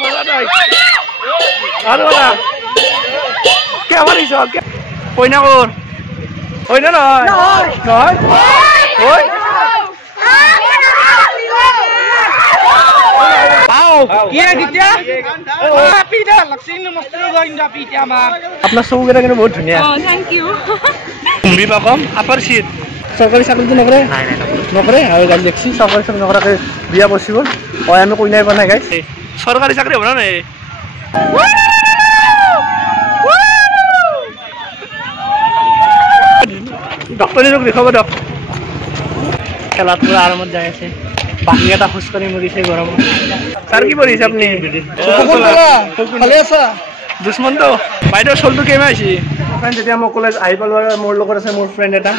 মজা নাই আৰু না কে মাৰিছ কইনা কৰ কইনা নহয় নহয় ঐ আপনার চৌকেটা কিন্তু বহুত ধুনিয়া কুম্ভি পাকম আপার শীত সরকারি চাকরি নকরে নকরে আর গাড়ি দেখছি সরকারি চাকরি নকরাকে বিয়া বসিব ওই আমি কইনাই বানাই গাইছ সরকারি চাকরি হব না ডক্টর দেখাব দক খেলাত পুরা আরামত যাই আছে বাকি এটা খোজ কাঢ়ি মৰিছে গৰমত স্যাৰ কি কৰিছে আপনি ভালে আছা দুশ্মন তো বাইদেউ চলটো কেমন আছে ফ্ৰেন্ড যেতিয়া মই কলেজ আহি পালো মোৰ লগত আছে মোৰ ফ্ৰেন্ড এটা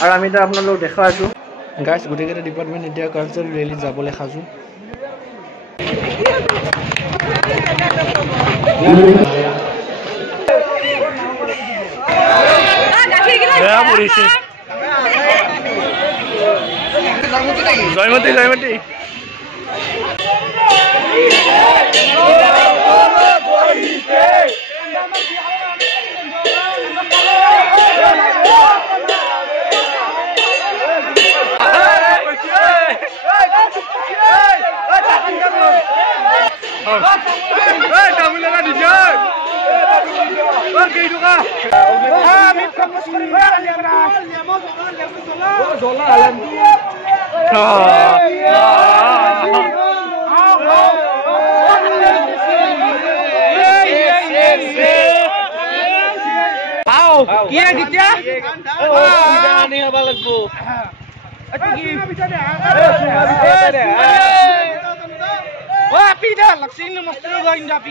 আৰু আমি এতিয়া আপোনালোক দেখা আছো গাইস গোটেইকেইটা ডিপাৰ্টমেন্ট এতিয়া কালচাৰ ৰেলী যাবলৈ খাজু বেয়া পৰিছে জয়মতী জয়মতী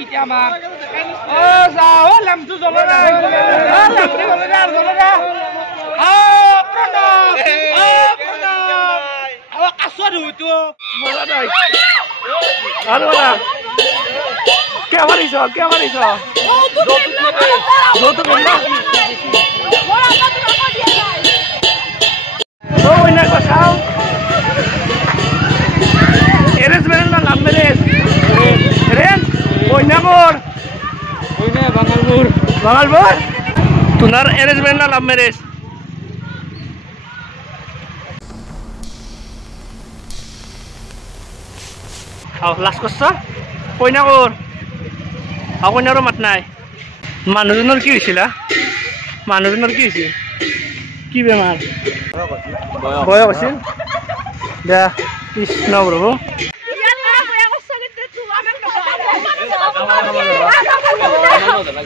क्या मारिस तुनार एरेंजमेंट ना लव मैरिज लास्ट करছ कইনা কৰ কইনাৰো মাত নাই মানুহজনৰ কি হৈছিল মানুহজনৰ কি হৈছিল কি বেমাৰ বয়স আছিল দে কৃষ্ণ প্ৰভু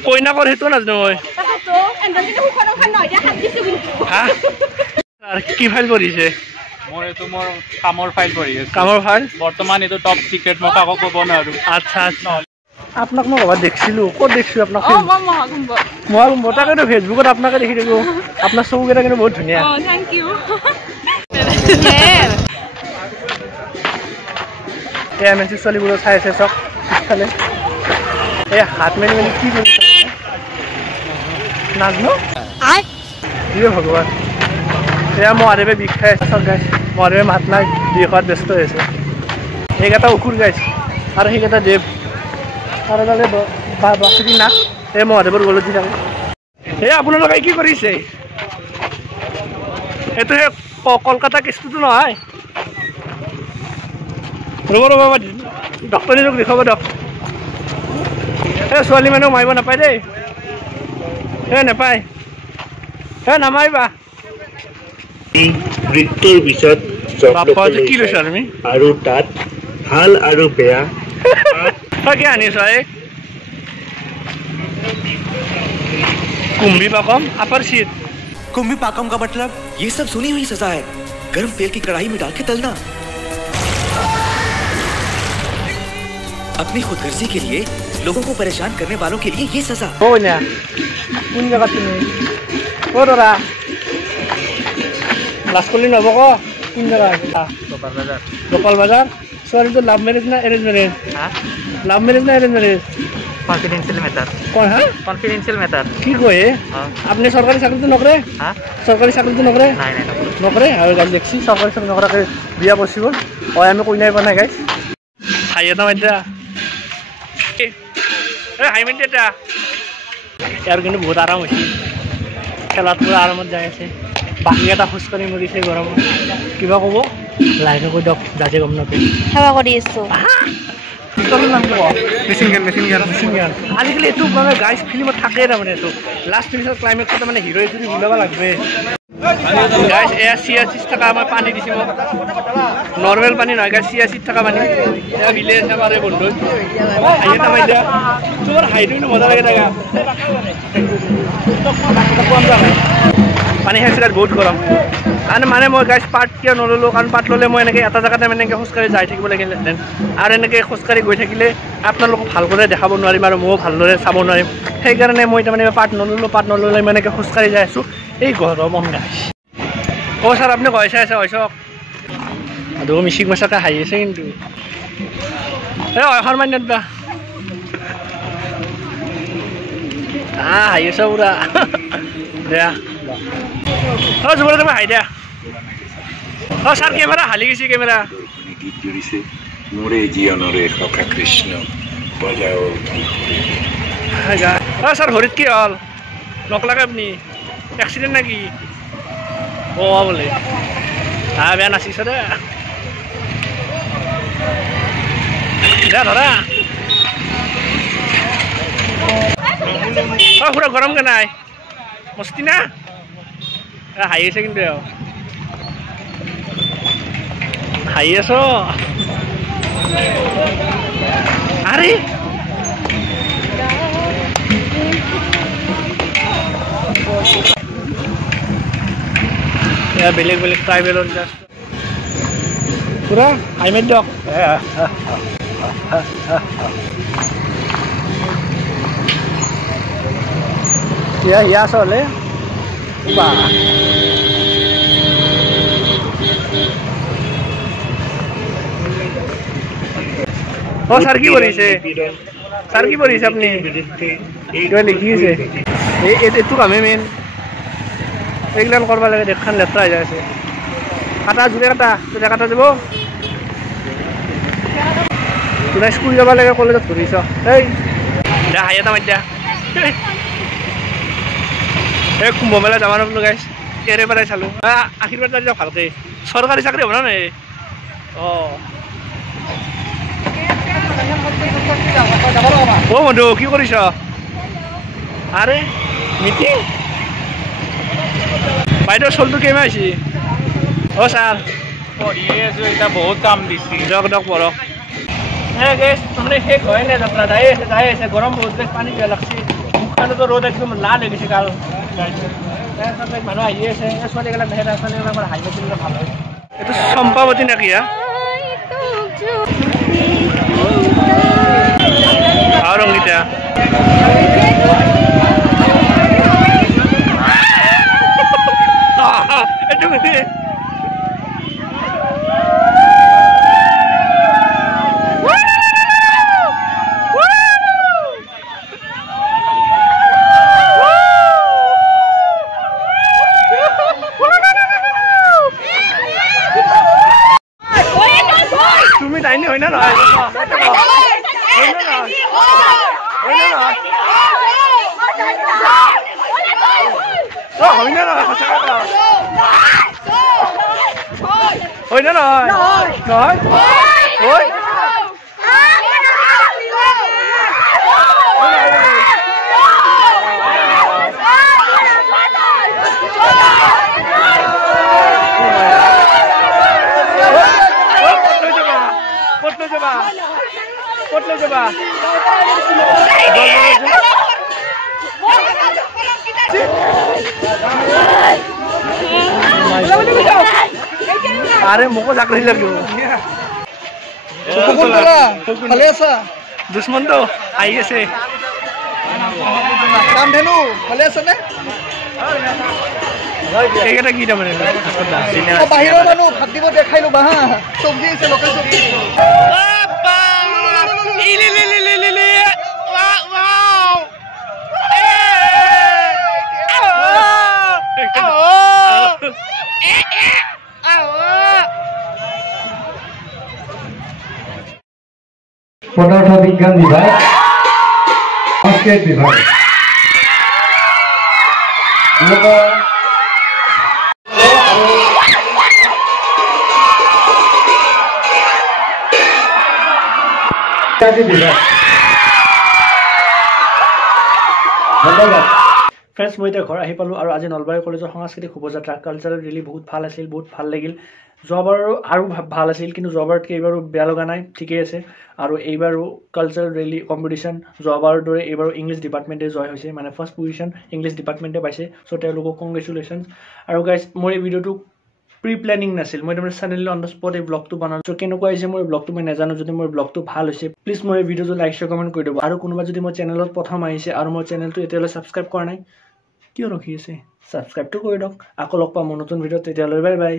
কইনা কৰ হেতু নাজানো মই কি ফাইল কৰিছে মই এটো মোৰ কামৰ ফাইল কৰি আছে কামৰ ফাইল বৰ্তমান এটো টপ সিক্ৰেট মই কাকো ক'ব নোৱাৰো আচ্ছা আচ্ছা আপোনাক মই কবা দেখিছিলো ক'ত দেখিছো আপোনাক মহাকুম্ভ তাকেতো ফেসবুকত আপোনাকে দেখি থাকো আপোনাৰ চৌকেটা কিন্তু বহুত ধুনিয়া থ্যাংক ইউ এমএনসি ছোৱালীবোৰো চাই আছে চক পিছফালে এই হাত মেলি মেলি কি কৰিছে নাজনো ইয়ে ভগৱান এয়া মহাদেৱে বিষ খাই আছে চব গাইছ মহাদেৱে মাত নাই বিষত ব্যস্ত হৈছে সেইকেইটা অসুৰ গাইছ আৰু সেইকেইটা দেৱ আৰু তালে বাছুৰি নাক এই মহাদেৱৰ গলত দি থাকে এই আপোনালোকে কি কৰিছে এইটো সেই কলকাতা কেছটোতো নহয় ৰ'ব ৰ'ব ডক্টৰনীক দেখাব দিয়ক এই ছোৱালী মানুহ মাৰিব নাপায় দেই এই নাপায় এই নামাৰিবা মৃত্যুৰ পিছত কি লৈছা তুমি আৰু তাত ভাল আৰু বেয়া क्या आनिस कुंभी पाकम अपर शीत कुंभी पाकम का मतलब ये सब सुनी हुई सजा है गर्म तेल की कढ़ाई में डाल के तलना अपनी खुदगर्जी के लिए लोगों को परेशान करने वालों के लिए ये सजा हो ना कौन जगह तुम्हें ओ डरा लास्कोली नबको कौन जगह लोकल बाजार सॉरी तो लव मैरिज ना अरेंज मैरिज हां लव मैरिज ना अरेंज मैरिज कॉन्फिडेंशियल मैटर कौन है कॉन्फिडेंशियल मैटर की कोई आपने सरकारी चाकरी तो नकरे हां सरकारी चाकरी तो नकरे নাই নাই नकरे और गाड़ी देखছি सरकारी चाकरी नकराके बिया बसिब और আমি কইনাই বানাই গাইছ খাইয়ে না মাইদা হাই মিনিট এটা ইয়াৰ কিন্তু বহুত আৰাম হৈছে খেলাত পুৰা আৰামত যাই আছে বাকীকেইটা খোজকাঢ়ি মৰিছে গৰমত কিবা ক'ব লাইনে কৈ দিয়ক যাতে গম নাপায় সেৱা কৰি আছোঁ আজিকালি এইটো মানে গাইজ ফিল্মত থাকেই তাৰমানে এইটো লাষ্ট ফিনিচৰ ক্লাইমেক্সতে মানে হিৰোই যদি মিলাব লাগবে গাইজ এয়া 86 টকা মই পানী দিছোঁ মোক নৰ্মেল পানী নহয় গাইজ 86 টকা পানী এয়া বিলে আছে আমাৰ বন্ধু হাইয়ে নামাই দিয়া তোমাৰ হাইটো মজা লাগে থাকা পানী খাইছে বহুত গৰম কাৰণ মানে মই গাইজ পাৰ্ট কিয় নল'লোঁ কাৰণ পাৰ্ট ল'লে মই এনেকৈ এটা জেগাতে মানে এনেকৈ খোজকাঢ়ি যাই থাকিব লাগিলেহেঁতেন আৰু এনেকৈ খোজকাঢ়ি গৈ থাকিলে আপোনালোকক ভালদৰে দেখাব নোৱাৰিম আৰু ময়ো ভালদৰে চাব নোৱাৰিম সেইকাৰণে মই তাৰমানে পাৰ্ট নল'লে মই এনেকৈ খোজকাঢ়ি যাই আছোঁ এই গৰমত গাইজ অ' ছাৰ আপুনি কৈছে আছে হৈছক আৰু মিচিং মাছকে হাঁহি আছে কিন্তু এই অয়সৰ মান্যত বা হাঁহি আছে পুৰা দিয়া অ' জুবলে তুমি হাঁহি দিয়া অ' ছাৰ কেমেৰা হালি গৈছে কেমেৰা গীত ধৰিছে মোৰে জীৱনৰে সখা কৃষ্ণ বজাও অ' ছাৰ ভৰিত কি হ'ল নকলাকে আপুনি এক্সিডেণ্ট নেকি অ' বোলে বেয়া নাচিছ দে ধৰা অ' পুৰা গৰম কে নাই মস্তি না হাঁহি আছে কিন্তু হাঁহি আছ আৰে বেলেগ বেলেগ ট্ৰাইবেলৰ পুৰা হাইমেট দিয়ক ইয়া চলে বা অ' ছাৰ কি কৰিছে ছাৰ কি কৰিছে আপুনি কিবা লিখিছে এইটো কামেই মেইন এইগিলান কৰিব লাগে দেশখন লেতেৰা হৈ যায় আছে কাটা জোৰে কাটা তেতিয়া কাটা যাব তোৰা স্কুল যাব লাগে কলেজত ঘূৰিছ এই দে হাঁহি এটা মাত দিয়া এই কুম্ভ মেলা যাব নাপালো গাইছ এৰে পেলাই চালোঁ আশীৰ্বাদ দিয়ক ভালকৈ চৰকাৰী চাকৰি হ'ব নাই অঁ অ' বন্ধু কি কৰিছ আৰে মিটিং বাইদেউ চলটো কেমন আছে অ' ছাৰ পঢ়িয়ে আছোঁ এতিয়া বহুত কাম দিছে দিয়ক দিয়ক পঢ়ক গেছ তাৰমানে শেষ হয় নাই যাত্ৰা যাই আছে গৰম বহুত গেছ পানী বেয়া লাগছে মুখখনতো ৰ'দ একদম লাল হৈ গৈছে গাল মানুহ আহি আছে ছোৱালীগিলাক দেখে ছোৱালীগিলাক হাঁহি আছিলে ভাল হয় এইটো চম্পাৱতী নেকি আৰু ৰংগীতা এইটো তুমি টাইনি হয় না নহয় হয় না নহয় নহয় হয় কতলে যাবা আরে মোকো চাকরি লাগবে ভালে আছা দুশ্মন তো আহি আছে কাম ধেনু ভালে আছে নে এইকেইটা কি তাৰমানে বাহিৰৰ মানুহ ভাত দিব দেখাই ল'বা হা চব্জি আছে লোকেল চব্জি পদার্থ বিজ্ঞান বিভাগ সংস্কৃত বিভাগ ফ্ৰেণ্ডছ মই এতিয়া ঘৰ আহি পালোঁ আৰু আজি নলবাৰী কলেজৰ সাংস্কৃতিক শোভাযাত্ৰা কালচাৰেল ৰেলী বহুত ভাল আছিল, বহুত ভাল লাগিল। যোৱাবাৰো আৰু ভাল আছিল, কিন্তু যোৱাবাৰতকৈ এইবাৰো বেয়া লগা নাই, ঠিকেই আছে। আৰু এইবাৰো কালচাৰেল ৰেলী কম্পিটিশ্যন যোৱাবাৰৰ দৰে এইবাৰো ইংলিছ ডিপাৰ্টমেণ্টে জয় হৈছে, মানে ফাৰ্ষ্ট পজিশ্যন ইংলিছ ডিপাৰ্টমেণ্টে পাইছে। চ' তেওঁলোকক কংগ্ৰেচুলেশ্যনছ। আৰু গাইজ মোৰ এই ভিডিঅ'টো প্ৰি প্লেনিং নাছিল, মই তাৰমানে চাডেনলি অন দ্য স্পট এই ব্লগটো বনালোঁ। চ' কেনেকুৱা হৈছে মোৰ ব্লগটো মই নাজানো, যদি মোৰ ব্লগটো ভাল হৈছে প্লিজ মোৰ এই ভিডিঅ'টো লাইক শ্বেয়াৰ কমেণ্ট কৰি দিব। আৰু কোনোবা যদি মোৰ চেনেলত প্ৰথম আহিছে আৰু মোৰ চেনেলটো এতিয়ালৈ ছাবস্ক্ৰাইব কৰা নাই, কিয় ৰখি আছে? ছাবস্ক্ৰাইবটো কৰি দিয়ক। আকৌ লগ পাম নতুন ভিডিঅ'ত, তেতিয়ালৈ বাই বাই।